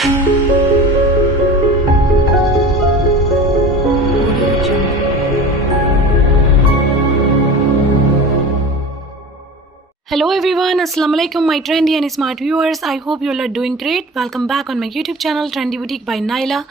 Hello everyone, Assalamu alaikum my trendy and smart viewers. I hope you all are doing great. Welcome back on my YouTube channel Trendy Boutique by Naila.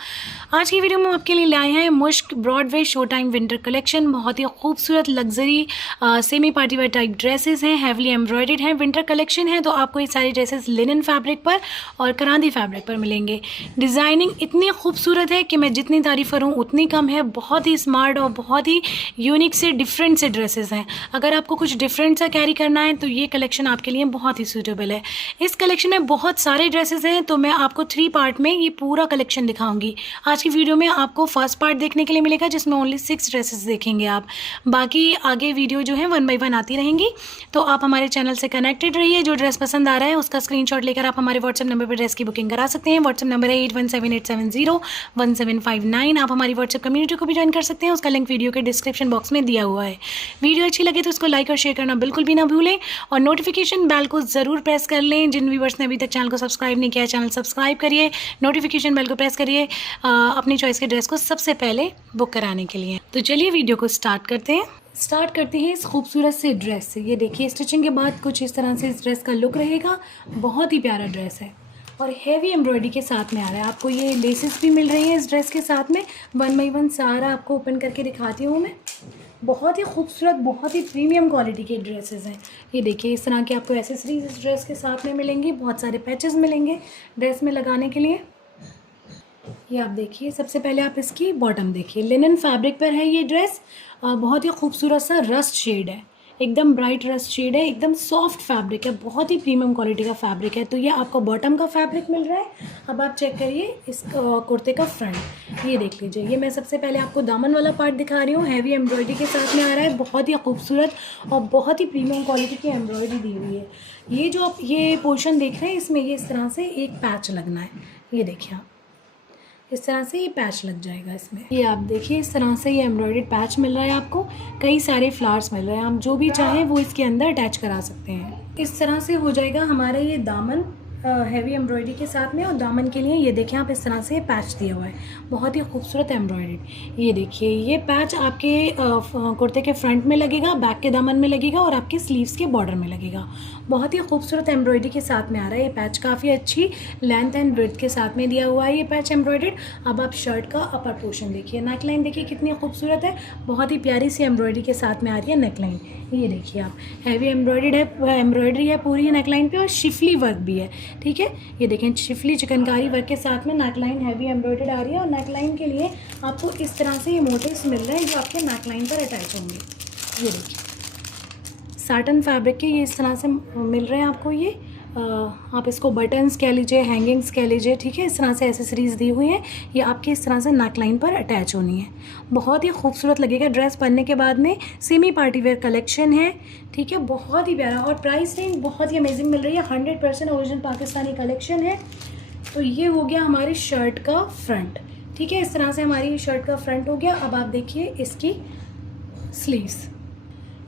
आज की video में हम आपके लिए लाए हैं मुश्क Broadway show time winter collection. बहुत ही खूबसूरत luxury semi party wear type dresses हैं, हैवली एम्ब्रॉयडर्ड हैं, विंटर कलेक्शन है। तो आपको ये सारी ड्रेसेस लिनन फैब्रिक पर और करांदी फैब्रिक पर मिलेंगे। डिज़ाइनिंग इतनी खूबसूरत है कि मैं जितनी तारीफ़ करूँ उतनी कम है। बहुत ही स्मार्ट और बहुत ही यूनिक से डिफरेंट से ड्रेसेस हैं। अगर आपको कुछ डिफरेंट सा कैरी करना है तो ये कलेक्शन आपके लिए बहुत ही सूटेबल है। इस कलेक्शन में बहुत सारे ड्रेसेस हैं, तो मैं आपको 3 पार्ट में ये पूरा कलेक्शन दिखाऊंगी। आज की वीडियो में आपको फर्स्ट पार्ट देखने के लिए मिलेगा जिसमें ओनली 6 ड्रेसेस देखेंगे आप। बाकी आगे वीडियो जो है 1 बाय 1 आती रहेंगी। तो आप हमारे चैनल से कनेक्टेड रहिए। जो ड्रेस पसंद आ रहा है उसका स्क्रीनशॉट लेकर आप हमारे व्हाट्सएप नंबर पर ड्रेस की बुकिंग करा सकते हैं। व्हाट्सएप नंबर है 8178701759। आप हमारी व्हाट्सएप कम्युनिटी को भी ज्वाइन कर सकते हैं। उसका लिंक वीडियो के डिस्क्रिप्शन बॉक्स में दिया हुआ है। वीडियो अच्छी लगे तो उसको लाइक और शेयर करना बिल्कुल भी ना भूलें और नोटिफिकेशन बेल को ज़रूर प्रेस कर लें। जिन व्यूवर्स ने अभी तक चैनल को सब्सक्राइब नहीं किया है चैनल सब्सक्राइब करिए, नोटिफिकेशन बेल को प्रेस करिए अपनी चॉइस के ड्रेस को सबसे पहले बुक कराने के लिए। तो चलिए वीडियो को स्टार्ट करते हैं इस खूबसूरत से ड्रेस से। ये देखिए स्टिचिंग के बाद कुछ इस तरह से इस ड्रेस का लुक रहेगा। बहुत ही प्यारा ड्रेस है और हैवी एम्ब्रॉयडरी के साथ में आ रहा है। आपको ये लेसेस भी मिल रही हैं इस ड्रेस के साथ में। 1 बाय 1 सारा आपको ओपन करके दिखाती हूँ मैं। बहुत ही खूबसूरत, बहुत ही प्रीमियम क्वालिटी के ड्रेसेस हैं। ये देखिए इस तरह के आपको एसेसरीज इस ड्रेस के साथ में मिलेंगी। बहुत सारे पैचेस मिलेंगे ड्रेस में लगाने के लिए। ये आप देखिए, सबसे पहले आप इसकी बॉटम देखिए। लिनन फैब्रिक पर है ये ड्रेस। बहुत ही खूबसूरत सा रस्ट शेड है, एकदम ब्राइट रस्ट शेड है, एकदम सॉफ्ट फैब्रिक है, बहुत ही प्रीमियम क्वालिटी का फैब्रिक है। तो ये आपको बॉटम का फैब्रिक मिल रहा है। अब आप चेक करिए इस कुर्ते का फ्रंट, ये देख लीजिए। ये मैं सबसे पहले आपको दामन वाला पार्ट दिखा रही हूँ। हैवी एम्ब्रॉयडरी के साथ में आ रहा है। बहुत ही खूबसूरत और बहुत ही प्रीमियम क्वालिटी की एम्ब्रॉयडरी दी हुई है। ये जो आप ये पोर्शन देख रहे हैं इसमें ये इस तरह से एक पैच लगना है। ये देखिए आप, इस तरह से ये पैच लग जाएगा इसमें। ये आप देखिए इस तरह से ये एम्ब्रॉयडर्ड पैच मिल रहा है आपको। कई सारे फ्लावर्स मिल रहे हैं, आप जो भी चाहें वो इसके अंदर अटैच करा सकते हैं। इस तरह से हो जाएगा हमारा ये दामन हैवी एम्ब्रॉयडरी के साथ में। और दामन के लिए ये देखिए आप इस तरह से पैच दिया हुआ है, बहुत ही खूबसूरत एम्ब्रॉयडरी। ये देखिए ये पैच आपके कुर्ते के फ्रंट में लगेगा, बैक के दामन में लगेगा और आपके स्लीव्स के बॉर्डर में लगेगा। बहुत ही खूबसूरत एम्ब्रॉयडरी के साथ में आ रहा है ये पैच। काफ़ी अच्छी लेंथ एंड ब्रेड्थ के साथ में दिया हुआ है ये पैच एम्ब्रॉयडर्ड। अब आप शर्ट का अपर पोर्शन देखिए, नेकलाइन देखिए कितनी खूबसूरत है। बहुत ही प्यारी सी एम्ब्रॉयडरी के साथ में आ रही है नेकलाइन। ये देखिए आप, हैवी एम्ब्रॉयडरी है पूरी नेकलाइन पे और शिफली वर्क भी है। ठीक है, ये देखें शिफली चिकनकारी वर्क के साथ में नेकलाइन हैवी एम्ब्रॉयडर्ड आ रही है। और नेकलाइन के लिए आपको इस तरह से ये मोटिव्स मिल रहे हैं जो आपके नेकलाइन पर अटैच होंगे। ये देखिए साटन फैब्रिक के ये इस तरह से मिल रहे हैं आपको। ये आप इसको बटन्स कह लीजिए, हैंगिंग्स कह लीजिए। ठीक है, इस तरह से एसेसरीज दी हुई हैं। ये आपके इस तरह से नेकलाइन पर अटैच होनी है। बहुत ही खूबसूरत लगेगा ड्रेस पहनने के बाद में। सेमी पार्टी वेयर कलेक्शन है। ठीक है, बहुत ही प्यारा और प्राइस रेंज बहुत ही अमेजिंग मिल रही है। 100% ओरिजिनल पाकिस्तानी कलेक्शन है। तो ये हो गया हमारी शर्ट का फ्रंट। ठीक है, इस तरह से हमारी शर्ट का फ्रंट हो गया। अब आप देखिए इसकी स्लीव्स।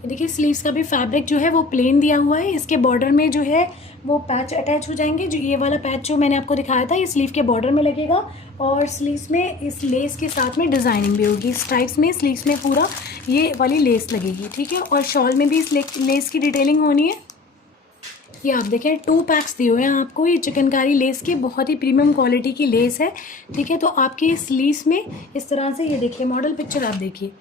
देखिए स्लीव्स का भी फैब्रिक जो है वो प्लेन दिया हुआ है। इसके बॉर्डर में जो है वो पैच अटैच हो जाएंगे। जो ये वाला पैच जो मैंने आपको दिखाया था ये स्लीव के बॉर्डर में लगेगा और स्लीव्स में इस लेस के साथ में डिज़ाइनिंग भी होगी। स्ट्राइप्स में स्लीव्स में पूरा ये वाली लेस लगेगी। ठीक है, और शॉल में भी इस लेस की डिटेलिंग होनी है। ये आप देखें 2 पैक्स दिए हुए हैं आपको ये चिकनकारी लेस के। बहुत ही प्रीमियम क्वालिटी की लेस है। ठीक है, तो आपके स्लीव्स में इस तरह से ये देखिए मॉडल पिक्चर आप देखिए।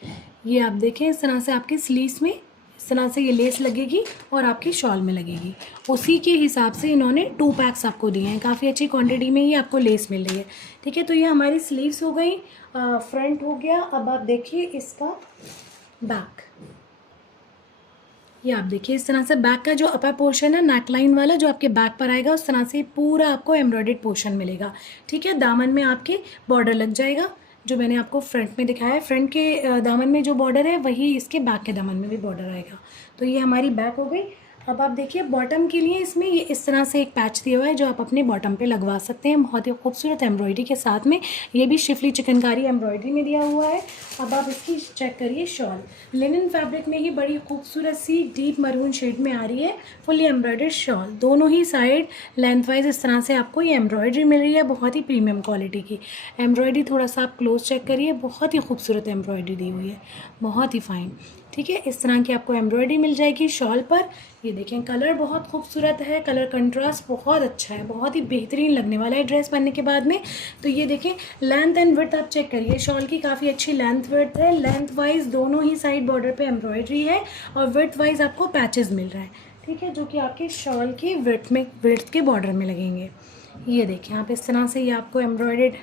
ये आप देखें इस तरह से आपके स्लीव्स में इस तरह से ये लेस लगेगी और आपकी शॉल में लगेगी। उसी के हिसाब से इन्होंने 2 पैक्स आपको दिए हैं। काफ़ी अच्छी क्वांटिटी में ही आपको लेस मिल रही है। ठीक है, तो ये हमारी स्लीव्स हो गई, फ्रंट हो गया। अब आप देखिए इसका बैक। ये आप देखिए इस तरह से बैक का जो अपर पोर्शन है नेकलाइन वाला जो आपके बैक पर आएगा उस तरह से पूरा आपको एम्ब्रॉयडर्ड पोर्शन मिलेगा। ठीक है, दामन में आपके बॉर्डर लग जाएगा जो मैंने आपको फ्रंट में दिखाया है। फ्रंट के दामन में जो बॉर्डर है वही इसके बैक के दामन में भी बॉर्डर आएगा। तो ये हमारी बैक हो गई। अब आप देखिए बॉटम के लिए इसमें ये इस तरह से एक पैच दिया हुआ है जो आप अपने बॉटम पे लगवा सकते हैं, बहुत ही खूबसूरत एम्ब्रॉयडरी के साथ में। ये भी शिफली चिकनकारी एम्ब्रॉयडरी में दिया हुआ है। अब आप इसकी चेक करिए शॉल, लिनन फैब्रिक में ही बड़ी खूबसूरत सी डीप मरून शेड में आ रही है, फुली एम्ब्रॉयडर्ड शॉल। दोनों ही साइड लेंथ वाइज इस तरह से आपको ये एम्ब्रॉयडरी मिल रही है, बहुत ही प्रीमियम क्वालिटी की एम्ब्रॉयडरी। थोड़ा सा आप क्लोज चेक करिए, बहुत ही खूबसूरत एम्ब्रॉयडरी दी हुई है, बहुत ही फाइन। ठीक है, इस तरह की आपको एम्ब्रॉयडरी मिल जाएगी शॉल पर। ये देखें कलर बहुत खूबसूरत है, कलर कंट्रास्ट बहुत अच्छा है, बहुत ही बेहतरीन लगने वाला है ड्रेस बनने के बाद में। तो ये देखें लेंथ एंड विड्थ आप चेक करिए, शॉल की काफ़ी अच्छी लेंथ विड्थ है। लेंथ वाइज दोनों ही साइड बॉर्डर पे एम्ब्रॉयडरी है और विड्थ वाइज आपको पैचेस मिल रहा है, ठीक है, जो कि आपके शॉल की विड्थ के बॉर्डर में लगेंगे। ये देखें आप इस तरह से ये आपको एम्ब्रॉयडर्ड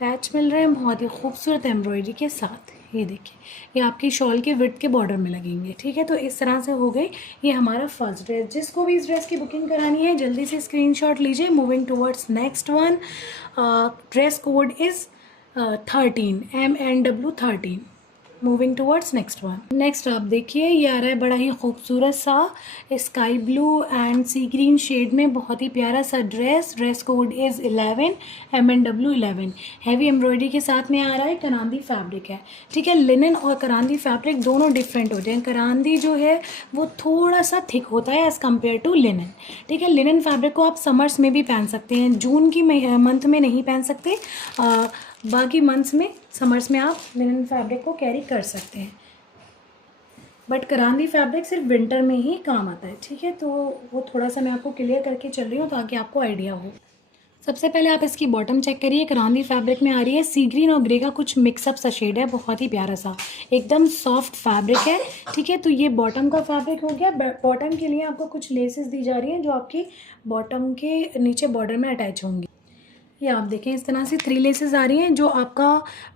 पैच मिल रहे हैं बहुत ही खूबसूरत एम्ब्रॉयडरी के साथ। ये देखिए ये आपकी शॉल के विड्थ के बॉर्डर में लगेंगे, ठीक है। तो इस तरह से हो गई ये हमारा फर्स्ट ड्रेस। जिसको भी इस ड्रेस की बुकिंग करानी है जल्दी से स्क्रीनशॉट लीजिए। Moving towards next one, dress code is 13 MNW 13। Moving towards next one. Next आप देखिए ये आ रहा है बड़ा ही खूबसूरत सा sky blue and sea green shade में, बहुत ही प्यारा सा dress. Dress code is 11 MNW 11। Heavy embroidery के साथ में आ रहा है, करांदी फैब्रिक है, ठीक है। लिनन और करांदी फैब्रिक दोनों डिफरेंट होते हैं। करांदी जो है वो थोड़ा सा थिक होता है एज़ कम्पेयर टू लिनन, ठीक है। लिनन फैब्रिक को आप समर्स में भी पहन सकते हैं, जून की मंथ में नहीं पहन सकते, बाकी मंथ्स में समर्स में आप लिनन फैब्रिक को कैरी कर सकते हैं, बट करांदी फैब्रिक सिर्फ विंटर में ही काम आता है, ठीक है। तो वो थोड़ा सा मैं आपको क्लियर करके चल रही हूँ ताकि आपको आइडिया हो। सबसे पहले आप इसकी बॉटम चेक करिए, करांदी फैब्रिक में आ रही है, सी ग्रीन और ग्रे का कुछ मिक्सअप सा शेड है, बहुत ही प्यारा सा, एकदम सॉफ्ट फैब्रिक है, ठीक है। तो ये बॉटम का फैब्रिक हो गया। बॉटम के लिए आपको कुछ लेसेस दी जा रही हैं जो आपकी बॉटम के नीचे बॉर्डर में अटैच होंगी। ये आप देखें इस तरह से 3 लेसेस आ रही हैं, जो आपका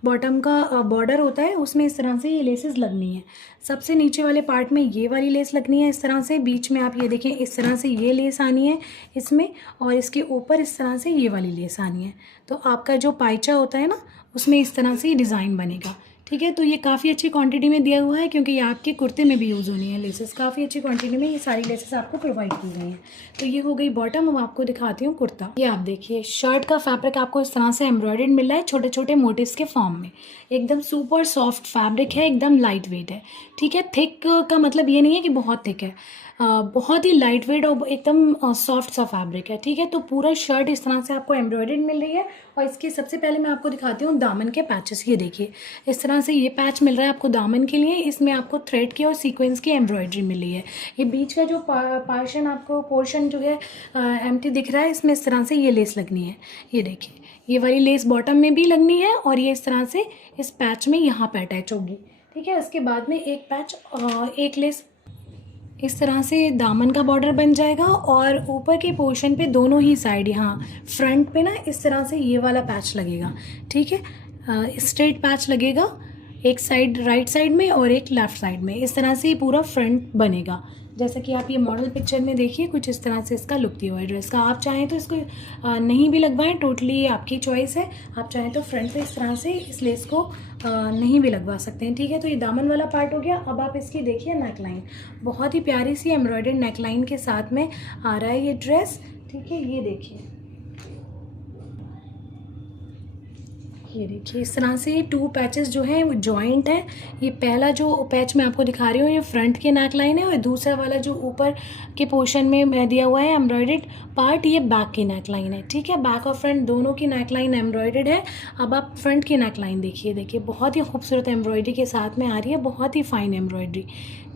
बॉटम का बॉर्डर होता है उसमें इस तरह से ये लेसेस लगनी है। सबसे नीचे वाले पार्ट में ये वाली लेस लगनी है इस तरह से, बीच में आप ये देखें इस तरह से ये लेस आनी है इसमें, और इसके ऊपर इस तरह से ये वाली लेस आनी है। तो आपका जो पाइचा होता है ना उसमें इस तरह से ये डिज़ाइन बनेगा, ठीक है। तो ये काफ़ी अच्छी क्वांटिटी में दिया हुआ है क्योंकि ये आपके कुर्ते में भी यूज़ होनी है लेसेस, काफ़ी अच्छी क्वांटिटी में ये सारी लेसेस आपको प्रोवाइड की गई हैं। तो ये हो गई बॉटम। अब आपको दिखाती हूँ कुर्ता। ये आप देखिए शर्ट का फैब्रिक आपको इस तरह से एम्ब्रॉयडर्ड मिल रहा है छोटे छोटे मोटिव्स के फॉर्म में, एकदम सुपर सॉफ्ट फैब्रिक है, एकदम लाइट वेट है, ठीक है। थिक का मतलब ये नहीं है कि बहुत थिक है, बहुत ही लाइट वेट और एकदम सॉफ्ट सा फैब्रिक है, ठीक है। तो पूरा शर्ट इस तरह से आपको एम्ब्रॉयडर्ड मिल रही है। और इसके सबसे पहले मैं आपको दिखाती हूँ दामन के पैचेस। ये देखिए इस तरह से ये पैच मिल रहा है आपको दामन के लिए, इसमें आपको थ्रेड की और सीक्वेंस की एम्ब्रॉयडरी मिली है। ये बीच का जो पोर्शन जो है एम्प्टी दिख रहा है, इसमें इस तरह से ये लेस लगनी है। ये देखिए ये वाली लेस बॉटम में भी लगनी है और ये इस तरह से इस पैच में यहाँ पे अटैच होगी, ठीक है। उसके बाद में एक पैच एक लेस इस तरह से दामन का बॉर्डर बन जाएगा और ऊपर के पोर्शन पे दोनों ही साइड यहाँ फ्रंट पे ना इस तरह से ये वाला पैच लगेगा, ठीक है। स्ट्रेट पैच लगेगा एक साइड राइट साइड में और एक लेफ़्ट साइड में, इस तरह से पूरा फ्रंट बनेगा। जैसा कि आप ये मॉडल पिक्चर में देखिए कुछ इस तरह से इसका लुक दिया हुआ है ड्रेस का। आप चाहें तो इसको नहीं भी लगवाएं, टोटली आपकी चॉइस है। आप चाहें तो फ्रंट पे इस तरह से इस लेस को नहीं भी लगवा सकते हैं, ठीक है। तो ये दामन वाला पार्ट हो गया। अब आप इसकी देखिए नेकलाइन, बहुत ही प्यारी सी एम्ब्रॉयडर्ड नेकलाइन के साथ में आ रहा है ये ड्रेस, ठीक है। ये देखिए ये देखिए इस तरह से 2 पैचेस जो हैं वो जॉइंट है। ये पहला जो पैच मैं आपको दिखा रही हूँ ये फ्रंट के नेक लाइन है और दूसरा वाला जो ऊपर के पोर्शन में दिया हुआ है एम्ब्रॉयडर्ड पार्ट ये बैक की नेक लाइन है, ठीक है। बैक और फ्रंट दोनों की नेक लाइन एम्ब्रॉयडर्ड है। अब आप फ्रंट की नेक लाइन देखिए बहुत ही खूबसूरत एम्ब्रॉयडरी के साथ में आ रही है, बहुत ही फाइन एम्ब्रॉयडरी,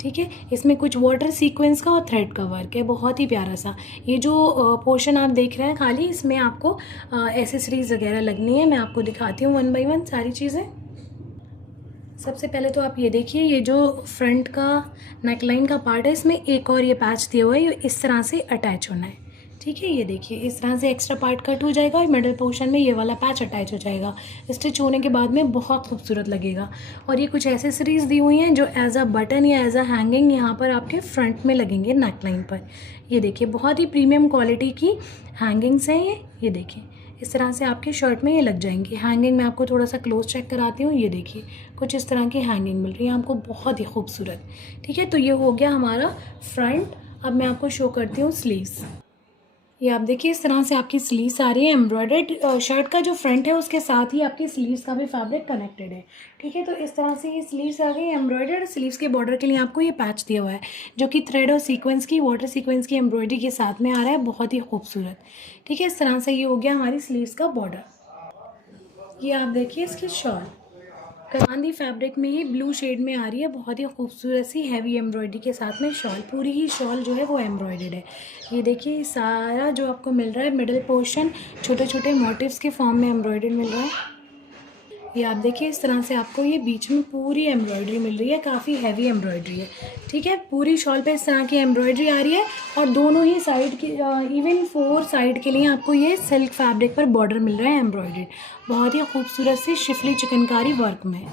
ठीक है। इसमें कुछ वाटर सीक्वेंस का और थ्रेड का वर्क है, बहुत ही प्यारा सा। ये जो पोर्शन आप देख रहे हैं खाली, इसमें आपको एसेसरीज वगैरह लगनी है। मैं आपको दिखाती हूँ 1 बाय 1 सारी चीज़ें। सबसे पहले तो आप ये देखिए ये जो फ्रंट का नेकलाइन का पार्ट है इसमें एक और ये पैच दिया हुआ है, ये इस तरह से अटैच होना है, ठीक है। ये देखिए इस तरह से एक्स्ट्रा पार्ट कट हो जाएगा और मिडल पोर्शन में ये वाला पैच अटैच हो जाएगा। स्टिच होने के बाद में बहुत खूबसूरत लगेगा। और ये कुछ एसेसरीज दी हुई हैं जो एज अ बटन या एज अ हैंगिंग यहाँ पर आपके फ्रंट में लगेंगे नेकलाइन पर। ये देखिए बहुत ही प्रीमियम क्वालिटी की हैंगिंग्स हैं ये देखिए इस तरह से आपके शर्ट में ये लग जाएंगी। हैंगिंग मैं आपको थोड़ा सा क्लोज चेक कराती हूँ। ये देखिए कुछ इस तरह की हैंगिंग मिल रही है आपको, बहुत ही खूबसूरत, ठीक है। तो ये हो गया हमारा फ्रंट अब मैं आपको शो करती हूँ स्लीव्स। ये आप देखिए इस तरह से आपकी स्लीव्स आ रही है एम्ब्रॉयडर्ड। शर्ट का जो फ्रंट है उसके साथ ही आपकी स्लीव्स का भी फैब्रिक कनेक्टेड है। ठीक है, तो इस तरह से ये स्लीव्स आ गई एम्ब्रॉयडर्ड। स्लीव्स के बॉर्डर के लिए आपको ये पैच दिया हुआ है जो कि थ्रेड और सीक्वेंस की वाटर सीक्वेंस की एम्ब्रॉयडरी के साथ में आ रहा है, बहुत ही खूबसूरत। ठीक है, इस तरह से ये हो गया हमारी स्लीव्स का बॉर्डर। ये आप देखिए इसकी शॉल कांदी फैब्रिक में ही ब्लू शेड में आ रही है, बहुत ही खूबसूरत सी हैवी एम्ब्रॉयडरी के साथ में शॉल। पूरी ही शॉल जो है वो एम्ब्रॉयडर्ड है। ये देखिए सारा जो आपको मिल रहा है मिडिल पोर्शन छोटे छोटे मोटिव्स के फॉर्म में एम्ब्रॉयडर्ड मिल रहा है। ये आप देखिए इस तरह से आपको ये बीच में पूरी एम्ब्रॉयडरी मिल रही है, काफ़ी हैवी एम्ब्रॉयडरी है। ठीक है, पूरी शॉल पे इस तरह की एम्ब्रॉयडरी आ रही है और दोनों ही साइड की इवन 4 साइड के लिए आपको ये सिल्क फैब्रिक पर बॉर्डर मिल रहा है एम्ब्रॉयडरी, बहुत ही खूबसूरत सी शिफली चिकनकारी वर्क में।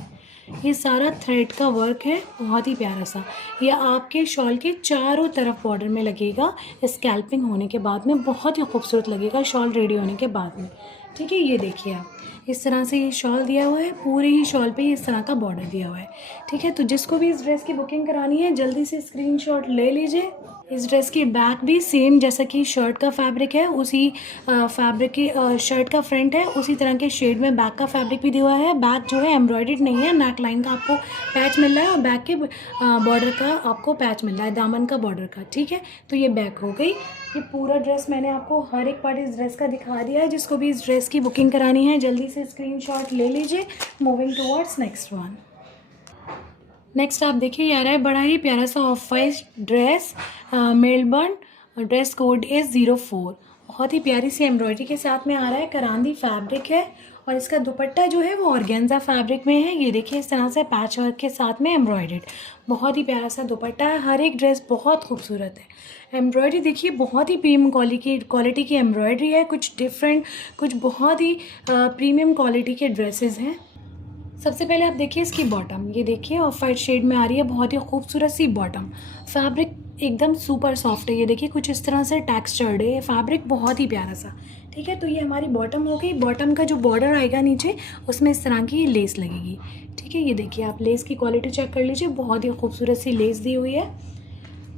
ये सारा थ्रेड का वर्क है, बहुत ही प्यारा सा। ये आपके शॉल के चारों तरफ बॉर्डर में लगेगा, स्कैल्पिंग होने के बाद में बहुत ही खूबसूरत लगेगा शॉल रेडी होने के बाद में। ठीक है, ये देखिए आप इस तरह से ये शॉल दिया हुआ है, पूरी ही शॉल पे इस तरह का बॉर्डर दिया हुआ है। ठीक है, तो जिसको भी इस ड्रेस की बुकिंग करानी है जल्दी से स्क्रीनशॉट ले लीजिए। इस ड्रेस की बैक भी सेम जैसा कि शर्ट का फैब्रिक है, उसी फैब्रिक की शर्ट का फ्रंट है, उसी तरह के शेड में बैक का फैब्रिक भी दिया हुआ है। बैक जो है एम्ब्रॉयडर्ड नहीं है, नेक लाइन का आपको पैच मिल रहा है और बैक के बॉर्डर का आपको पैच मिल रहा है, दामन का बॉर्डर का। ठीक है, तो ये बैक हो गई। ये पूरा ड्रेस मैंने आपको हर एक पार्ट इस ड्रेस का दिखा दिया है। जिसको भी इस ड्रेस की बुकिंग करानी है जल्दी से स्क्रीनशॉट ले लीजिए। Moving towards next one. Next आप देखिए ये आ रहा है बड़ा ही प्यारा सा of white dress, Melbourne, dress code is 04। बहुत ही प्यारी सी एम्ब्रॉयडरी के साथ में आ रहा है, करांदी फैब्रिक है और इसका दुपट्टा जो है वो ऑर्गेन्जा फैब्रिक में है। ये देखिए इस तरह से पैच वर्क के साथ में एम्ब्रॉयडर्ड, बहुत ही प्यारा सा दुपट्टा है। हर एक ड्रेस बहुत खूबसूरत है। एम्ब्रॉयडरी देखिए बहुत ही प्रीमियम क्वालिटी की एम्ब्रॉयडरी है, कुछ डिफरेंट, कुछ बहुत ही प्रीमियम क्वालिटी के ड्रेसेस हैं। सबसे पहले आप देखिए इसकी बॉटम, ये देखिए ऑफ वाइट शेड में आ रही है, बहुत ही खूबसूरत सी बॉटम। फैब्रिक एकदम सुपर सॉफ्ट है, ये देखिए कुछ इस तरह से टेक्सचर्ड है, फैब्रिक बहुत ही प्यारा सा। ठीक है, तो ये हमारी बॉटम हो गई। बॉटम का जो बॉर्डर आएगा नीचे उसमें इस तरह की लेस लगेगी। ठीक है, ये देखिए आप लेस की क्वालिटी चेक कर लीजिए, बहुत ही खूबसूरत सी लेस दी हुई है।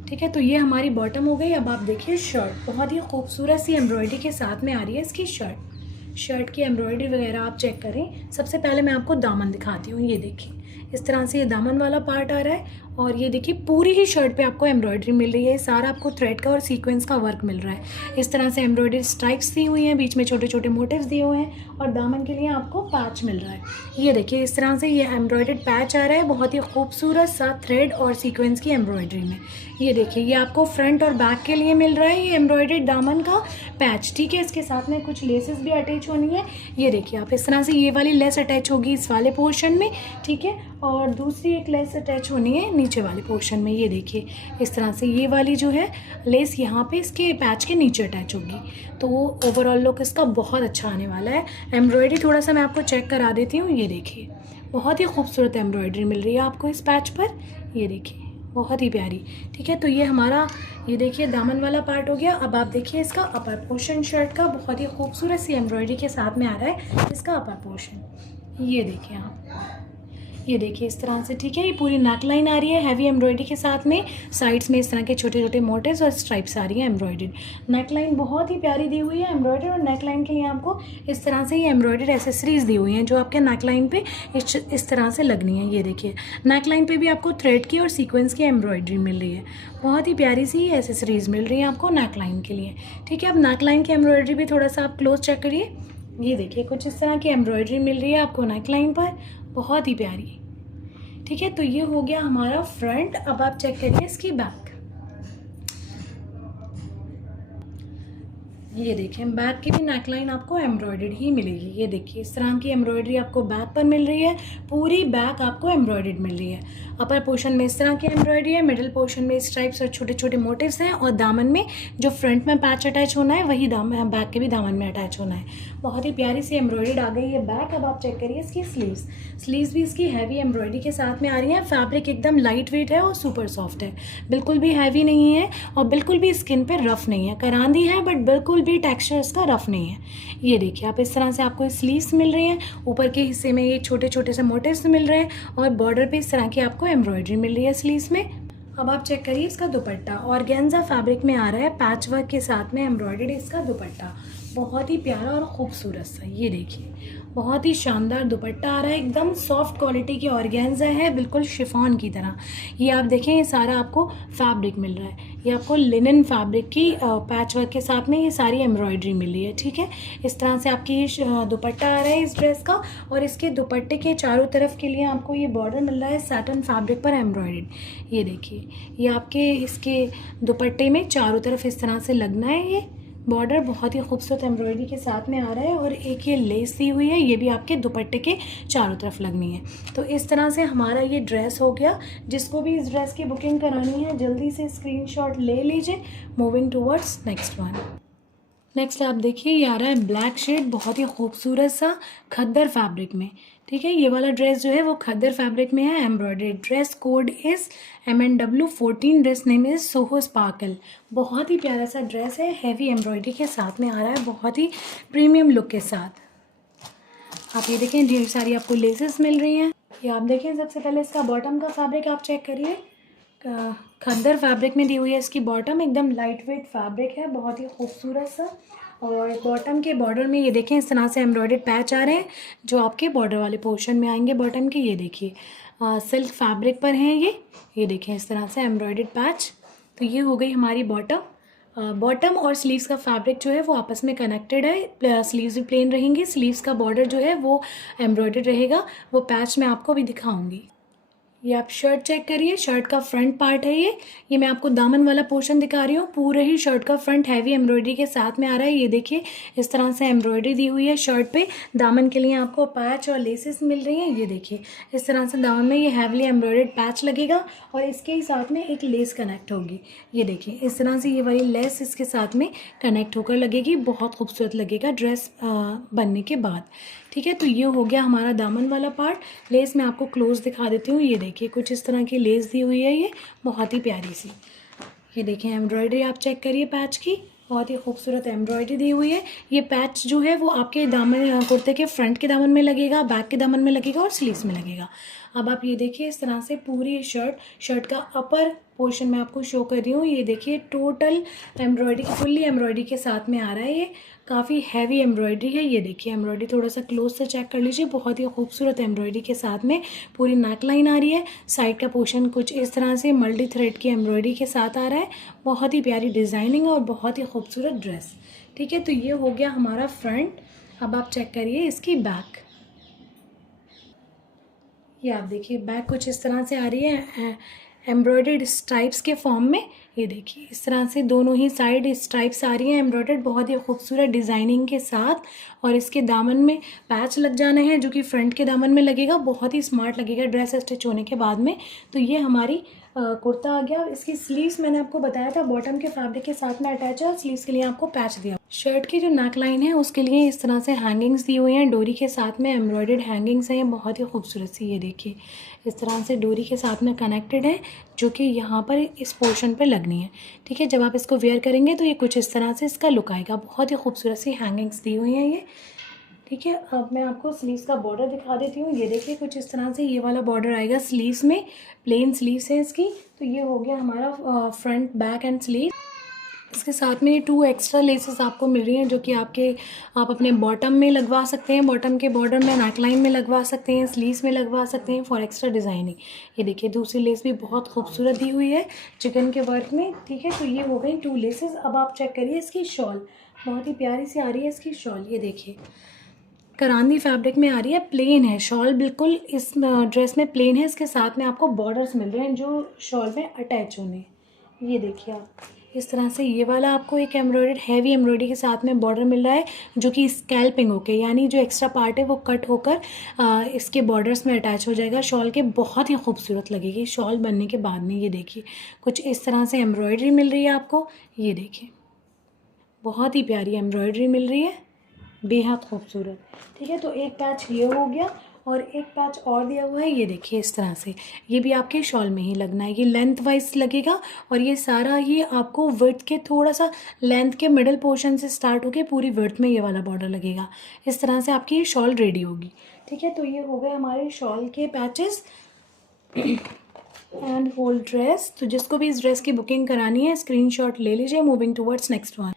ठीक है, तो ये हमारी बॉटम हो गई। अब आप देखिए शर्ट, बहुत ही खूबसूरत सी एम्ब्रॉयडरी के साथ में आ रही है इसकी शर्ट की एम्ब्रॉयडरी वगैरह आप चेक करें। सबसे पहले मैं आपको दामन दिखाती हूँ। ये देखिए इस तरह से ये दामन वाला पार्ट आ रहा है और ये देखिए पूरी ही शर्ट पे आपको एम्ब्रॉयडरी मिल रही है। सारा आपको थ्रेड का और सीक्वेंस का वर्क मिल रहा है। इस तरह से एम्ब्रॉयडरी स्ट्राइप्स दी हुई हैं, बीच में छोटे छोटे मोटिव्स दिए हुए हैं और दामन के लिए आपको पैच मिल रहा है। ये देखिए इस तरह से ये एम्ब्रॉयडर्ड पैच आ रहा है, बहुत ही खूबसूरत सा थ्रेड और सीक्वेंस की एम्ब्रॉयडरी में। ये देखिए ये आपको फ्रंट और बैक के लिए मिल रहा है ये एम्ब्रॉयडर्ड दामन का पैच। ठीक है, इसके साथ में कुछ लेसेस भी अटैच होनी है। ये देखिए आप इस तरह से ये वाली लेस अटैच होगी इस वाले पोर्शन में। ठीक है, और दूसरी एक लेस अटैच होनी है नीचे वाले पोर्शन में। ये देखिए इस तरह से ये वाली जो है लेस यहाँ पे इसके पैच के नीचे अटैच होगी, तो वो ओवरऑल लुक इसका बहुत अच्छा आने वाला है। एम्ब्रॉयडरी थोड़ा सा मैं आपको चेक करा देती हूँ। ये देखिए बहुत ही खूबसूरत एम्ब्रॉयडरी मिल रही है आपको इस पैच पर, ये देखिए बहुत ही प्यारी। ठीक है, तो ये हमारा ये देखिए दामन वाला पार्ट हो गया। अब आप देखिए इसका अपर पोर्शन शर्ट का, बहुत ही खूबसूरत सी एम्ब्रॉयडरी के साथ में आ रहा है इसका अपर पोर्शन। ये देखिए आप, ये देखिए इस तरह से। ठीक है, ये पूरी नेक लाइन आ रही है हैवी एम्ब्रॉयडरी के साथ में, साइड्स में इस तरह के छोटे छोटे मोटिव्स और स्ट्राइप्स आ रही है एम्ब्रॉयडर्ड। नेक लाइन बहुत ही प्यारी दी हुई है एम्ब्रॉयडर, और नेक लाइन के लिए आपको इस तरह से ये एम्ब्रॉयडर्ड एसेसरीज दी हुई हैं जो आपके नेक लाइन पे इस तरह से लगनी है। ये देखिए नेक लाइन पे भी आपको थ्रेड की और सीक्वेंस की एम्ब्रॉयडरी मिल रही है, बहुत ही प्यारी सी एसेसरीज मिल रही है आपको नेक लाइन के लिए। ठीक है, अब नेक लाइन की एम्ब्रॉयडरी भी थोड़ा सा आप क्लोज चेक करिए। ये देखिए कुछ इस तरह की एम्ब्रॉयडरी मिल रही है आपको नेक लाइन पर, बहुत ही प्यारी। ठीक है, तो ये हो गया हमारा फ्रंट। अब आप चेक करिए इसकी बैक। ये देखें बैक की भी नेकलाइन आपको एम्ब्रॉयडर्ड ही मिलेगी। ये देखिए इस तरह की एम्ब्रॉयडरी आपको बैक पर मिल रही है, पूरी बैक आपको एम्ब्रॉयडर्ड मिल रही है। अपर पोर्शन में इस तरह की एम्ब्रॉयडरी है, मिडिल पोर्शन में स्ट्राइप्स और छोटे छोटे मोटिव्स हैं, और दामन में जो फ्रंट में पैच अटैच होना है वही बैक के भी दामन में अटैच होना है। बहुत ही प्यारी सी एम्ब्रॉयडर्ड आ गई है बैक। अब आप चेक करिए इसकी स्लीव्स भी इसकी हैवी एम्ब्रॉयडरी के साथ में आ रही है। फैब्रिक एकदम लाइट वेट है और सुपर सॉफ्ट है, बिल्कुल भी हैवी नहीं है और बिल्कुल भी स्किन पे रफ नहीं है। करांदी है बट बिल्कुल भी टेक्सचर इसका रफ नहीं है। ये देखिए आप इस तरह से आपको स्लीव्स मिल रही हैं, ऊपर के हिस्से में ये छोटे छोटे से मोटिव्स मिल रहे हैं और बॉर्डर पे इस तरह की आपको एम्ब्रॉयडरी मिल रही है स्लीव्स में। अब आप चेक करिए इसका दुपट्टा, ऑर्गेन्जा फैब्रिक में आ रहा है, पैच वर्क के साथ में एम्ब्रॉयडर्ड इसका दुपट्टा, बहुत ही प्यारा और ख़ूबसूरत सा। ये देखिए बहुत ही शानदार दुपट्टा आ रहा है, एकदम सॉफ्ट क्वालिटी की ऑर्गेन्जा है, बिल्कुल शिफॉन की तरह। ये आप देखें, ये सारा आपको फैब्रिक मिल रहा है, ये आपको लिनन फैब्रिक की पैच वर्क के साथ में ये सारी एम्ब्रॉयडरी मिल रही है। ठीक है, इस तरह से आपकी ये दुपट्टा आ रहा है इस ड्रेस का, और इसके दुपट्टे के चारों तरफ के लिए आपको ये बॉर्डर मिल रहा है सैटन फैब्रिक पर एम्ब्रॉयडर्ड। ये देखिए, ये आपके इसके दुपट्टे में चारों तरफ इस तरह से लगना है, ये बॉर्डर बहुत ही खूबसूरत एम्ब्रॉयडरी के साथ में आ रहा है, और एक ये लेस दी हुई है, ये भी आपके दुपट्टे के चारों तरफ लगनी है। तो इस तरह से हमारा ये ड्रेस हो गया। जिसको भी इस ड्रेस की बुकिंग करानी है जल्दी से स्क्रीनशॉट ले लीजिए। Moving towards next one. Next आप देखिए, ये आ रहा है ब्लैक शेड, बहुत ही खूबसूरत सा खद्दर फैब्रिक में। ठीक है, ये वाला ड्रेस जो है वो खद्दर फैब्रिक में है, embroidery. Dress code is MNW14, dress name is Soho sparkle. बहुत ही प्यारा सा ड्रेस है, हैवी एम्ब्रॉयडरी के साथ में आ रहा है, बहुत ही प्रीमियम लुक के साथ। आप ये देखें, ढेर सारी आपको लेसेस मिल रही हैं। ये आप देखें, सबसे पहले इसका बॉटम का फैब्रिक आप चेक करिए, खद्दर फैब्रिक में दी हुई है इसकी बॉटम, एकदम लाइट वेट फैब्रिक है, बहुत ही खूबसूरत सा। और बॉटम के बॉर्डर में ये देखें, इस तरह से एम्ब्रॉयडर्ड पैच आ रहे हैं जो आपके बॉर्डर वाले पोर्शन में आएंगे बॉटम के। ये देखिए सिल्क फैब्रिक पर हैं ये देखें इस तरह से एम्ब्रॉयडर्ड पैच। तो ये हो गई हमारी बॉटम। बॉटम और स्लीव्स का फैब्रिक जो है वो आपस में कनेक्टेड है, स्लीव्स भी प्लेन रहेंगी, स्लीव्स का बॉर्डर जो है वो एम्ब्रॉयडर्ड रहेगा, वो पैच मैं आपको भी दिखाऊंगी। ये आप शर्ट चेक करिए, शर्ट का फ्रंट पार्ट है ये मैं आपको दामन वाला पोर्शन दिखा रही हूँ। पूरे ही शर्ट का फ्रंट हैवी एम्ब्रॉयडरी के साथ में आ रहा है। ये देखिए इस तरह से एम्ब्रॉयडरी दी हुई है शर्ट पे। दामन के लिए आपको पैच और लेसेस मिल रही हैं। ये देखिए इस तरह से दामन में ये हैवली एम्ब्रॉयडर्ड पैच लगेगा और इसके ही साथ में एक लेस कनेक्ट होगी। ये देखिए इस तरह से ये वाली लेस इसके साथ में कनेक्ट होकर लगेगी, बहुत खूबसूरत लगेगा ड्रेस बनने के बाद। ठीक है, तो ये हो गया हमारा दामन वाला पार्ट। लेस मैं आपको क्लोज दिखा देती हूँ। ये देखिए कुछ इस तरह की लेस दी हुई है, ये बहुत ही प्यारी सी। ये देखिए एम्ब्रॉयडरी आप चेक करिए पैच की, बहुत ही खूबसूरत एम्ब्रॉयडरी दी हुई है। ये पैच जो है वो आपके दामन कुर्ते के फ्रंट के दामन में लगेगा, बैक के दामन में लगेगा और स्लीव्स में लगेगा। अब आप ये देखिए इस तरह से पूरी शर्ट का अपर पोर्शन में आपको शो कर रही हूँ। ये देखिए टोटल एम्ब्रॉयडरी, फुल्ली एम्ब्रॉयडरी के साथ में आ रहा है। ये काफ़ी हैवी एम्ब्रॉयडरी है। ये देखिए एम्ब्रॉयडरी थोड़ा सा क्लोज से चेक कर लीजिए, बहुत ही खूबसूरत एम्ब्रॉयडरी के साथ में पूरी नेक लाइन आ रही है। साइड का पोर्शन कुछ इस तरह से मल्टी थ्रेड की एम्ब्रॉयडरी के साथ आ रहा है। बहुत ही प्यारी डिज़ाइनिंग और बहुत ही खूबसूरत ड्रेस। ठीक है, तो ये हो गया हमारा फ्रंट। अब आप चेक करिए इसकी बैक। ये आप देखिए बैक कुछ इस तरह से आ रही है एम्ब्रॉयडर्ड स्ट्राइप्स के फॉर्म में। ये देखिए इस तरह से दोनों ही साइड स्ट्राइप्स आ रही हैं एम्ब्रॉयडर्ड, बहुत ही खूबसूरत डिज़ाइनिंग के साथ। और इसके दामन में पैच लग जाना है जो कि फ्रंट के दामन में लगेगा, बहुत ही स्मार्ट लगेगा ड्रेस स्टिच होने के बाद में। तो ये हमारी कुर्ता आ गया। इसकी स्लीव्स मैंने आपको बताया था बॉटम के फैब्रिक के साथ में अटैच है और स्लीव्स के लिए आपको पैच दिया। शर्ट की जो नेक लाइन है उसके लिए इस तरह से हैंगिंग्स दी हुई हैं, डोरी के साथ में एम्ब्रॉयडर्ड हैंगिंग्स हैं, बहुत ही खूबसूरत सी। ये देखिए इस तरह से डोरी के साथ में कनेक्टेड है जो कि यहाँ पर इस पोर्शन पर लगनी है। ठीक है, जब आप इसको वेयर करेंगे तो ये कुछ इस तरह से इसका लुक आएगा। बहुत ही खूबसूरत सी हैंगिंग्स दी हुई हैं ये। ठीक है, अब मैं आपको स्लीव्स का बॉर्डर दिखा देती हूँ। ये देखिए कुछ इस तरह से ये वाला बॉर्डर आएगा स्लीव्स में, प्लेन स्लीव्स है इसकी। तो ये हो गया हमारा फ्रंट बैक एंड स्लीव। इसके साथ में ये 2 एक्स्ट्रा लेसेस आपको मिल रही हैं जो कि आप अपने बॉटम में लगवा सकते हैं, बॉटम के बॉर्डर में नेक लाइन में लगवा सकते हैं, स्लीव्स में लगवा सकते हैं फॉर एक्स्ट्रा डिज़ाइनिंग। ये देखिए दूसरी लेस भी बहुत खूबसूरत दी हुई है चिकन के वर्क में। ठीक है, तो ये हो गई 2 लेसेस। अब आप चेक करिए इसकी शॉल, बहुत ही प्यारी सी आ रही है इसकी शॉल। ये देखिए करांदी फैब्रिक में आ रही है, प्लेन है शॉल, बिल्कुल इस ड्रेस में प्लेन है। इसके साथ में आपको बॉर्डर्स मिल रहे हैं जो शॉल में अटैच होने। ये देखिए आप इस तरह से ये वाला आपको एक एम्ब्रॉयडर्ड हैवी एम्ब्रॉयडरी के साथ में बॉर्डर मिल रहा है जो कि स्कैल्पिंग होके, यानी जो एक्स्ट्रा पार्ट है वो कट होकर इसके बॉर्डर्स में अटैच हो जाएगा शॉल के। बहुत ही खूबसूरत लगेगी शॉल बनने के बाद में। ये देखिए कुछ इस तरह से एम्ब्रॉयडरी मिल रही है आपको। ये देखिए बहुत ही प्यारी एम्ब्रॉयडरी मिल रही है, बेहद खूबसूरत। ठीक है, तो एक पैच ये हो गया और एक पैच और दिया हुआ है। ये देखिए इस तरह से ये भी आपके शॉल में ही लगना है। ये लेंथ वाइज लगेगा और ये सारा ही आपको विड्थ के थोड़ा सा लेंथ के मिडल पोर्शन से स्टार्ट होकर पूरी विड्थ में ये वाला बॉर्डर लगेगा। इस तरह से आपकी ये शॉल रेडी होगी। ठीक है, तो ये हो गए हमारे शॉल के पैचेस। And whole dress. तो जिसको भी इस ड्रेस की बुकिंग करानी है स्क्रीनशॉट ले लीजिए। Moving towards next one.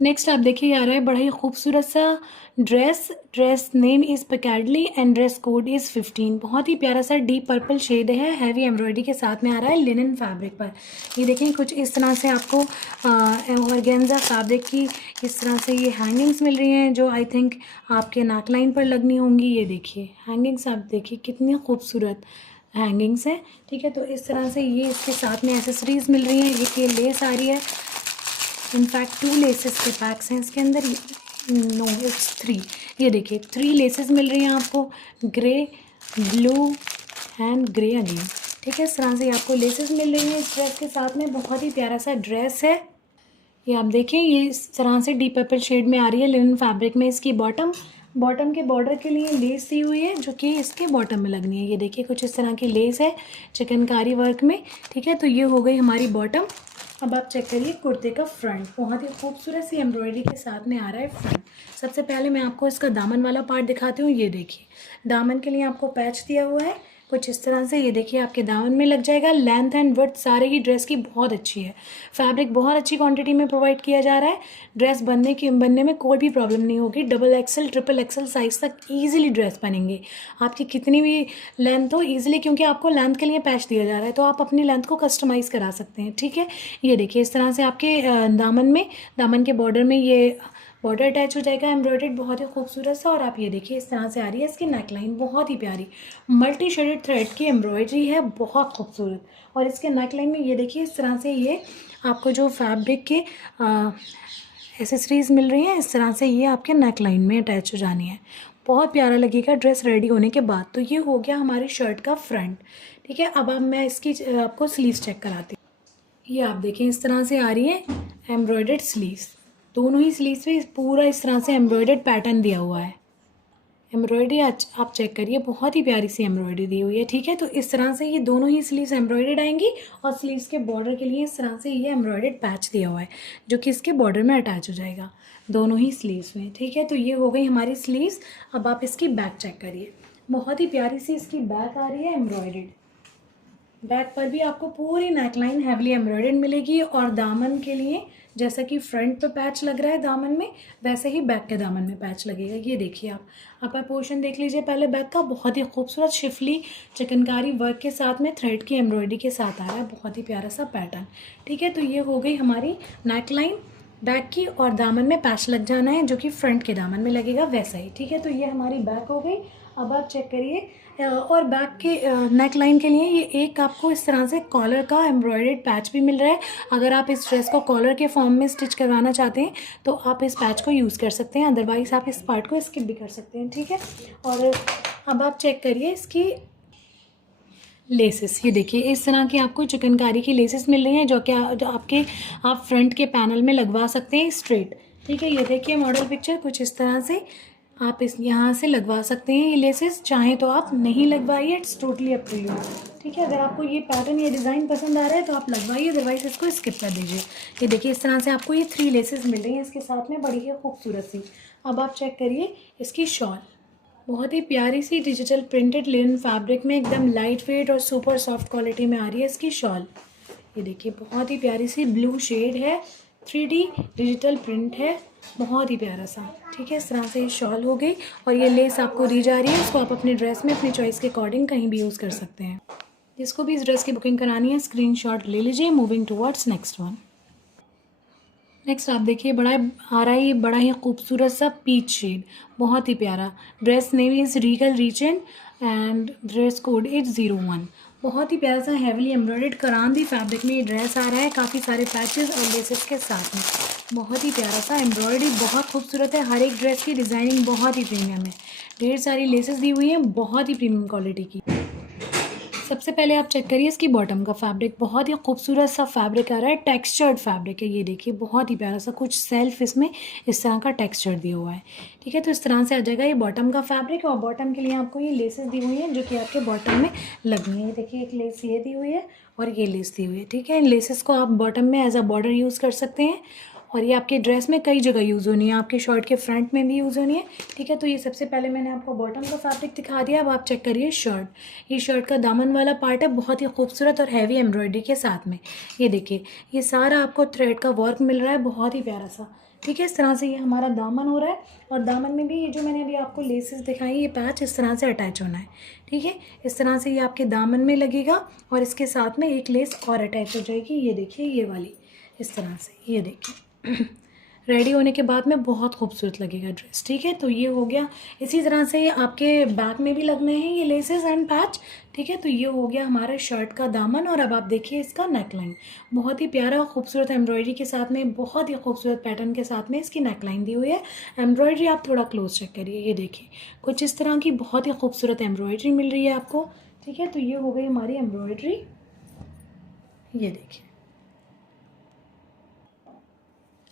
Next आप देखिए आ रहा है बड़ा ही खूबसूरत सा dress. Dress name is Piccadilly and dress code is 15। बहुत ही प्यारा सा डीप पर्पल शेड है, हैवी एम्ब्रॉयडरी के साथ में आ रहा है लिनन फैब्रिक पर। ये देखिए कुछ इस तरह से आपको ऑर्गेन्जा फैब्रिक की इस तरह से ये हैंगिंग्स मिल रही हैं जो आई थिंक आपके नेक लाइन पर लगनी होंगी। ये देखिए हैंगिंग्स, आप देखिए कितनी खूबसूरत हैंगिंग्स हैं। ठीक है, तो इस तरह से ये इसके साथ में एसेसरीज मिल रही हैं। ये लेस आ रही है, इनफैक्ट 2 लेसेस के पैक्स हैं इसके अंदर। No it's 3। ये देखिए 3 लेसेस मिल रही हैं आपको, grey, blue and grey again. ठीक है, इस तरह से आपको लेसेस मिल रही हैं इस ड्रेस के साथ में। बहुत ही प्यारा सा ड्रेस है ये। आप देखिए ये इस तरह से डीप पर्पल शेड में आ रही है लिनन फैब्रिक में। इसकी बॉटम के बॉर्डर के लिए लेस दी हुई है जो कि इसके बॉटम में लगनी है। ये देखिए कुछ इस तरह की लेस है चिकनकारी वर्क में। ठीक है, तो ये हो गई हमारी बॉटम। अब आप चेक करिए कुर्ते का फ्रंट, बहुत ही खूबसूरत सी एम्ब्रॉयडरी के साथ में आ रहा है फ्रंट। सबसे पहले मैं आपको इसका दामन वाला पार्ट दिखाती हूँ। ये देखिए दामन के लिए आपको पैच दिया हुआ है कुछ इस तरह से। ये देखिए आपके दामन में लग जाएगा। लेंथ एंड विड्थ सारे ही ड्रेस की बहुत अच्छी है। फैब्रिक बहुत अच्छी क्वांटिटी में प्रोवाइड किया जा रहा है। ड्रेस बनने में कोई भी प्रॉब्लम नहीं होगी। Double axle triple XL size तक ईजिली ड्रेस बनेंगे। आपकी कितनी भी लेंथ हो ईजिली, क्योंकि आपको लेंथ के लिए पैच दिया जा रहा है तो आप अपनी लेंथ को कस्टमाइज़ करा सकते हैं। ठीक है, ये देखिए इस तरह से आपके दामन के बॉर्डर में ये बॉर्डर अटैच हो जाएगा एम्ब्रॉयडर्ड, बहुत ही खूबसूरत सा। और आप ये देखिए इस तरह से आ रही है इसकी नेकलाइन, बहुत ही प्यारी मल्टी शेडेड थ्रेड की एम्ब्रॉयडरी है, बहुत खूबसूरत। और इसके नेकलाइन में ये देखिए इस तरह से ये आपको जो फैब्रिक के एसेसरीज मिल रही हैं इस तरह से ये आपके नेकलाइन में अटैच हो जानी है। बहुत प्यारा लगेगा ड्रेस रेडी होने के बाद। तो ये हो गया हमारी शर्ट का फ्रंट। ठीक है, अब मैं इसकी आपको स्लीव्स चेक कराती हूँ। ये आप देखें इस तरह से आ रही है एम्ब्रॉयडर्ड स्लीव्स। दोनों ही स्लीव्स पे पूरा इस तरह से एम्ब्रॉयडर्ड पैटर्न दिया हुआ है। एम्ब्रॉयडरी आप चेक करिए, बहुत ही प्यारी सी एम्ब्रॉयडरी दी हुई है। ठीक है, तो इस तरह से ये दोनों ही स्लीव्स एम्ब्रॉयडर्ड आएंगी और स्लीव्स के बॉर्डर के लिए इस तरह से ये एम्ब्रॉयडर्ड पैच दिया हुआ है जो कि इसके बॉर्डर में अटैच हो जाएगा दोनों ही स्लीव्स में। ठीक है, तो ये हो गई हमारी स्लीव्स। अब आप इसकी बैक चेक करिए, बहुत ही प्यारी सी इसकी बैक आ रही है एम्ब्रॉयडर्ड। बैक पर भी आपको पूरी नेकलाइन हैवली एम्ब्रॉयडर्ड मिलेगी। और दामन के लिए जैसा कि फ्रंट पे पैच लग रहा है दामन में, वैसे ही बैक के दामन में पैच लगेगा। ये देखिए आप अपर पोर्शन देख लीजिए पहले बैक का, बहुत ही खूबसूरत शिफली चिकनकारी वर्क के साथ में थ्रेड की एम्ब्रॉयडरी के साथ आ रहा है, बहुत ही प्यारा सा पैटर्न। ठीक है, तो ये हो गई हमारी नेकलाइन बैक की। और दामन में पैच लग जाना है जो कि फ्रंट के दामन में लगेगा वैसा ही। ठीक है, तो ये हमारी बैक हो गई। अब आप चेक करिए और बैक के नेक लाइन के लिए ये एक आपको इस तरह से कॉलर का एम्ब्रॉयडर्ड पैच भी मिल रहा है। अगर आप इस ड्रेस को कॉलर के फॉर्म में स्टिच करवाना चाहते हैं तो आप इस पैच को यूज़ कर सकते हैं, अदरवाइज़ आप इस पार्ट को स्किप भी कर सकते हैं। ठीक है, और अब आप चेक करिए इसकी लेसेस। ये देखिए इस तरह की आपको चिकनकारी की लेसेस मिल रही हैं जो आपके आप फ्रंट के पैनल में लगवा सकते हैं स्ट्रेट। ठीक है, ये देखिए मॉडल पिक्चर कुछ इस तरह से आप इस यहाँ से लगवा सकते हैं ये लेसेस, चाहें तो आप नहीं लगवाइए, it's totally up to you. ठीक है, अगर आपको ये पैटर्न ये डिज़ाइन पसंद आ रहा है तो आप लगवाइए, अदरवाइज इसको स्किप कर दीजिए। ये देखिए इस तरह से आपको ये 3 लेसेस मिल रही हैं इसके साथ में, बड़ी ही खूबसूरत सी। अब आप चेक करिए इसकी शॉल, बहुत ही प्यारी सी डिजिटल प्रिंटेड लिनन फैब्रिक में एकदम लाइट वेट और सुपर सॉफ्ट क्वालिटी में आ रही है इसकी शॉल। ये देखिए बहुत ही प्यारी सी ब्लू शेड है, 3D डिजिटल प्रिंट है, बहुत ही प्यारा सा। ठीक है, इस तरह से ये शॉल हो गई और ये लेस आपको दी जा रही है। इसको आप अपने ड्रेस में अपनी चॉइस के अकॉर्डिंग कहीं भी यूज़ कर सकते हैं। जिसको भी इस ड्रेस की बुकिंग करानी है स्क्रीनशॉट ले लीजिए। Moving towards next one. Next आप देखिए बड़ा आ रहा है ये बड़ा ही खूबसूरत सा पीच शेड, बहुत ही प्यारा। Dress name is regal region and dress code is 01। बहुत ही प्यारा सा हैवीली एम्ब्रॉयडर्ड करांदी फैब्रिक में ये ड्रेस आ रहा है, काफ़ी सारे पैचेस और लेसेस के साथ में। बहुत ही प्यारा सा एम्ब्रॉयडरी, बहुत खूबसूरत है। हर एक ड्रेस की डिज़ाइनिंग बहुत ही प्रीमियम है, ढेर सारी लेसेस दी हुई हैं, बहुत ही प्रीमियम क्वालिटी की। सबसे पहले आप चेक करिए इसकी बॉटम का फैब्रिक, बहुत ही खूबसूरत सा फैब्रिक आ रहा है, टेक्सचर्ड फैब्रिक है। ये देखिए बहुत ही प्यारा सा कुछ सेल्फ इसमें इस तरह का टेक्सचर दिया हुआ है। ठीक है, तो इस तरह से आ जाएगा ये बॉटम का फैब्रिक। और बॉटम के लिए आपको ये लेसेस दी हुई हैं जो कि आपके बॉटम में लगनी है। ये देखिए एक लेस ये दी हुई है और ये लेस दी हुई है। ठीक है, इन लेसेस को आप बॉटम में एज अ बॉर्डर यूज़ कर सकते हैं और ये आपके ड्रेस में कई जगह यूज़ होनी है, आपके शर्ट के फ्रंट में भी यूज़ होनी है। ठीक है, तो ये सबसे पहले मैंने आपको बॉटम का फैब्रिक दिखा दिया। अब आप चेक करिए शर्ट। ये शर्ट का दामन वाला पार्ट है, बहुत ही खूबसूरत और हैवी एम्ब्रॉयडरी के साथ में। ये देखिए, ये सारा आपको थ्रेड का वर्क मिल रहा है, बहुत ही प्यारा सा। ठीक है, इस तरह से ये हमारा दामन हो रहा है। और दामन में भी ये जो मैंने अभी आपको लेसेस दिखाई, ये पैच इस तरह से अटैच होना है। ठीक है, इस तरह से ये आपके दामन में लगेगा और इसके साथ में एक लेस और अटैच हो जाएगी। ये देखिए, ये वाली इस तरह से, ये देखिए रेडी होने के बाद में बहुत खूबसूरत लगेगा ड्रेस। ठीक है, तो ये हो गया। इसी तरह से आपके बैक में भी लगने हैं ये लेसेस एंड पैच। ठीक है, तो ये हो गया हमारा शर्ट का दामन। और अब आप देखिए इसका नेकलाइन, बहुत ही प्यारा खूबसूरत एम्ब्रॉयडरी के साथ में, बहुत ही खूबसूरत पैटर्न के साथ में इसकी नेकलाइन दी हुई है। एम्ब्रॉयडरी आप थोड़ा क्लोज चेक करिए, ये देखिए कुछ इस तरह की बहुत ही खूबसूरत एम्ब्रॉयडरी मिल रही है आपको। ठीक है, तो ये हो गई हमारी एम्ब्रॉयडरी, ये देखिए।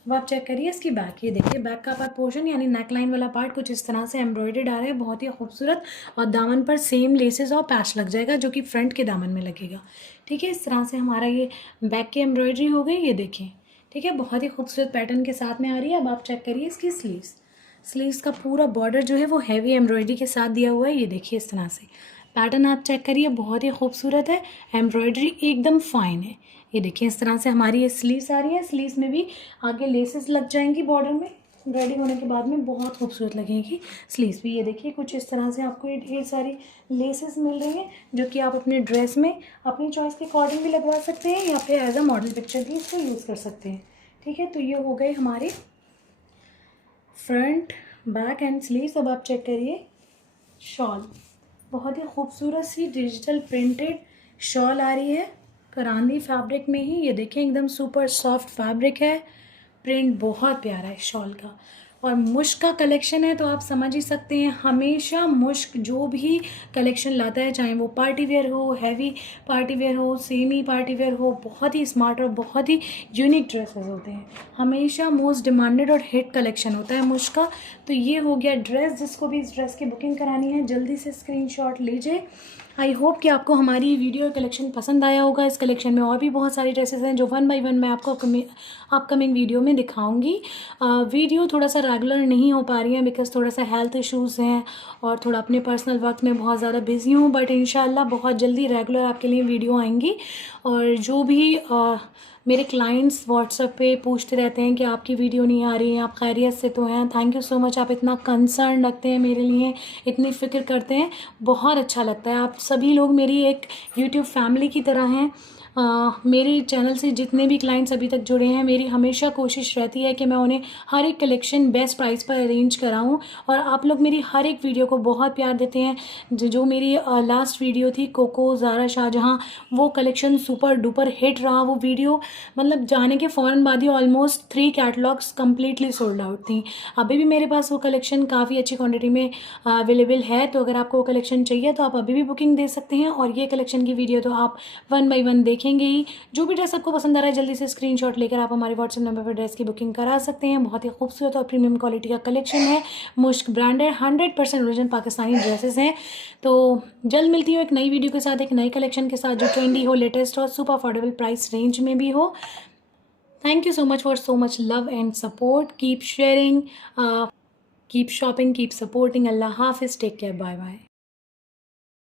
अब आप चेक करिए इसकी बैक, ये देखिए बैक का पार्ट पोर्शन यानी नेक लाइन वाला पार्ट कुछ इस तरह से एम्ब्रॉयडर्ड आ रहा है, बहुत ही खूबसूरत। और दामन पर सेम लेसेस और पैच लग जाएगा जो कि फ्रंट के दामन में लगेगा। ठीक है, इस तरह से हमारा ये बैक की एम्ब्रॉयडरी हो गई, ये देखिए। ठीक है, बहुत ही खूबसूरत पैटर्न के साथ में आ रही है। अब आप चेक करिए इसकी स्लीव्स का पूरा बॉर्डर जो है वो हैवी एम्ब्रॉयडरी के साथ दिया हुआ है। ये देखिए इस तरह से पैटर्न आप चेक करिए, बहुत ही खूबसूरत है, एम्ब्रॉयडरी एकदम फाइन है। ये देखिए इस तरह से हमारी ये स्लीव्स आ रही है। स्लीव्स में भी आगे लेसेस लग जाएंगी बॉर्डर में, रेडी होने के बाद में बहुत खूबसूरत लगेगी स्लीव्स भी। ये देखिए कुछ इस तरह से आपको ये ढेर सारी लेसेस मिल रही हैं जो कि आप अपने ड्रेस में अपनी चॉइस के अकॉर्डिंग भी लगवा सकते हैं या फिर एज अ मॉडल पिक्चर भी इसको यूज़ कर सकते हैं। ठीक है, तो ये हो गए हमारे फ्रंट, बैक एंड स्लीव्स। अब आप चेक करिए शॉल, बहुत ही खूबसूरत सी डिजिटल प्रिंटेड शॉल आ रही है करांदी फैब्रिक में ही। ये देखें एकदम सुपर सॉफ्ट फैब्रिक है, प्रिंट बहुत प्यारा है शॉल का। और मुश्क का कलेक्शन है तो आप समझ ही सकते हैं, हमेशा मुश्क जो भी कलेक्शन लाता है, चाहे वो पार्टी वेयर हो, हैवी पार्टी वेयर हो, सेमी पार्टी वेयर हो, बहुत ही स्मार्ट और बहुत ही यूनिक ड्रेसेस होते हैं। हमेशा मोस्ट डिमांडेड और हिट कलेक्शन होता है मुश्क का। तो ये हो गया ड्रेस। जिसको भी इस ड्रेस की बुकिंग करानी है जल्दी से स्क्रीनशॉट लीजिए। आई होप कि आपको हमारी वीडियो कलेक्शन पसंद आया होगा। इस कलेक्शन में और भी बहुत सारी ड्रेसेस हैं जो 1 बाय 1 मैं आपको अपकमिंग वीडियो में दिखाऊंगी। वीडियो थोड़ा सा रेगुलर नहीं हो पा रही है बिकॉज थोड़ा सा हेल्थ इश्यूज़ हैं और थोड़ा अपने पर्सनल वर्क में बहुत ज़्यादा बिजी हूँ, बट इंशाल्लाह बहुत जल्दी रेगुलर आपके लिए वीडियो आएंगी। और जो भी मेरे क्लाइंट्स व्हाट्सएप पे पूछते रहते हैं कि आपकी वीडियो नहीं आ रही है, आप खैरियत से तो हैं, थैंक यू सो मच, आप इतना कंसर्न रखते हैं मेरे लिए, इतनी फ़िक्र करते हैं, बहुत अच्छा लगता है। आप सभी लोग मेरी एक यूट्यूब फैमिली की तरह हैं। मेरे चैनल से जितने भी क्लाइंट्स अभी तक जुड़े हैं, मेरी हमेशा कोशिश रहती है कि मैं उन्हें हर एक कलेक्शन बेस्ट प्राइस पर अरेंज कराऊं। और आप लोग मेरी हर एक वीडियो को बहुत प्यार देते हैं। जो मेरी लास्ट वीडियो थी कोको ज़ारा शाहजहां, वो कलेक्शन सुपर डुपर हिट रहा। वो वीडियो मतलब जाने के फ़ौरन बाद ही almost 3 catalogues completely sold out थी। अभी भी मेरे पास वो कलेक्शन काफ़ी अच्छी क्वान्टिटी में अवेलेबल है, तो अगर आपको वो कलेक्शन चाहिए तो आप अभी भी बुकिंग दे सकते हैं। और ये कलेक्शन की वीडियो तो आप 1 बाय 1 देखेंगे ही। जो भी ड्रेस आपको पसंद आ रहा है जल्दी से स्क्रीनशॉट लेकर आप हमारे व्हाट्सएप नंबर पर ड्रेस की बुकिंग करा सकते हैं। बहुत ही खूबसूरत और प्रीमियम क्वालिटी का कलेक्शन है, मुश्क ब्रांडेड 100% ओरिजिनल पाकिस्तानी ड्रेसेस हैं। तो जल्द मिलती हूँ एक नई वीडियो के साथ, एक नई कलेक्शन के साथ जो ट्रेंडी हो, लेटेस्ट हो, सुपर अफोर्डेबल प्राइस रेंज में भी हो। Thank you so much for so much love and support. Keep sharing, keep shopping, keep supporting. Allah Hafiz. Take care. Bye bye.